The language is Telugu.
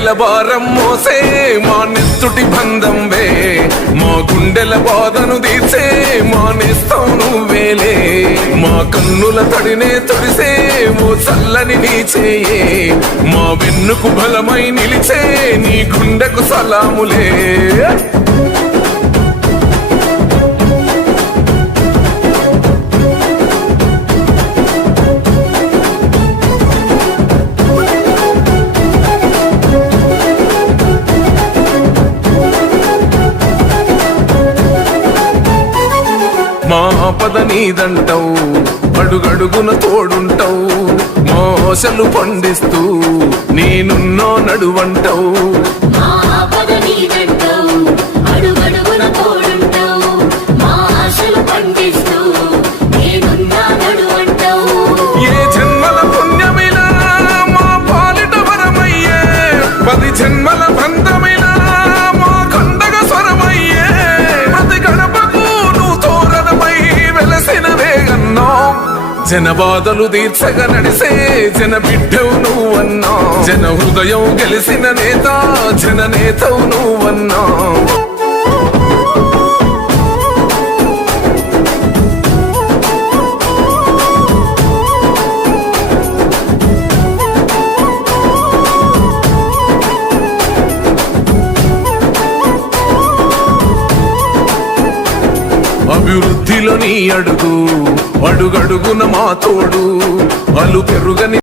వేల భారం మోసే మా నెత్తుటి బంధంవే, మా గుండెల బాధను తీర్చే మా నేస్తం నువ్వేలే. మా కన్నుల తడినే తొడిసే ఓ చల్లని నీ చేయే, మా వెన్నుకు బలమై నిలిచే నీ గుండెకు సలాములే. మా ఆపద నీదంటావు, అడుగడుగున తోడుంటావు, మా ఆశలు పండిస్తూ నేనున్నో నడువంటావు. ఏ జన్మల పుణ్యమైనా మా పాలిట వరమయ్యే, 10 జన్మల బంధమైనా మా కండగ స్వరమయ్యే. ప్రతి గడపకు నువ్వు తోరణమై వెలసిన వేగన్నా, జన బాధలు తీర్చగా నడిసే జన బిడ్డవు నువ్వన్నా. జన హృదయం గెలిసిన నేత జన నేతవు నువ్వన్నా. అభివృద్ధిలో నీ అడుగు, అడుగడుగున మా తోడు, అలు పెరుగని